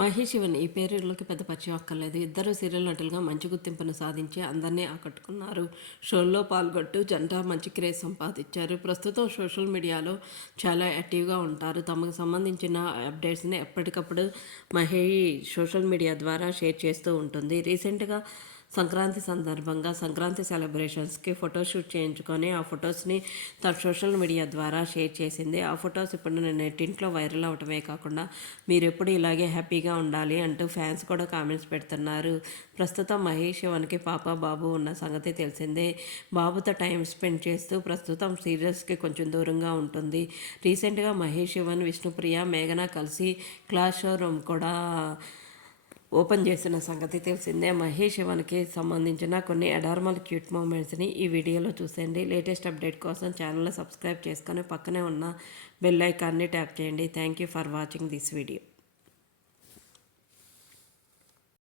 మహేష్ శివన్ ఈ పేరులోకి పెద్ద పరిచయం అక్కర్లేదు. ఇద్దరు సీరియల్ నటులుగా మంచి గుర్తింపును సాధించి అందరినీ ఆకట్టుకున్నారు. షోల్లో పాల్గొంటూ జంట మంచి క్రేజ్ సంపాదించారు. ప్రస్తుతం సోషల్ మీడియాలో చాలా యాక్టివ్గా ఉంటారు. తమకు సంబంధించిన అప్డేట్స్ని ఎప్పటికప్పుడు మహి సోషల్ మీడియా ద్వారా షేర్ చేస్తూ ఉంటుంది. రీసెంట్గా సంక్రాంతి సందర్భంగా సంక్రాంతి సెలబ్రేషన్స్కి ఫోటోషూట్ చేయించుకొని ఆ ఫొటోస్ని తన సోషల్ మీడియా ద్వారా షేర్ చేసింది. ఆ ఫొటోస్ ఇప్పుడు నెట్టింట్లో వైరల్ అవటమే కాకుండా మీరు ఎప్పుడు ఇలాగే హ్యాపీగా ఉండాలి అంటూ ఫ్యాన్స్ కూడా కామెంట్స్ పెడుతున్నారు. ప్రస్తుతం మహేష్ శివన్కి పాప బాబు ఉన్న సంగతి తెలిసిందే. బాబుతో టైం స్పెండ్ చేస్తూ ప్రస్తుతం సీరియల్స్కి కొంచెం దూరంగా ఉంటుంది. రీసెంట్గా మహేష్ శివన్, విష్ణుప్రియ, మేఘన కలిసి క్లాస్ షో రూమ్ కూడా ఓపెన్ చేసిన సంగతి తెలిసిందే. మహేష్ శివన్కి సంబంధించిన కొన్ని అడార్మల్ క్యూట్ మూమెంట్స్ని ఈ వీడియోలో చూసేయండి. లేటెస్ట్ అప్డేట్ కోసం ఛానల్ని సబ్స్క్రైబ్ చేసుకొని పక్కనే ఉన్న బెల్ ఐకాన్ని ట్యాప్ చేయండి. Thank you for watching this video.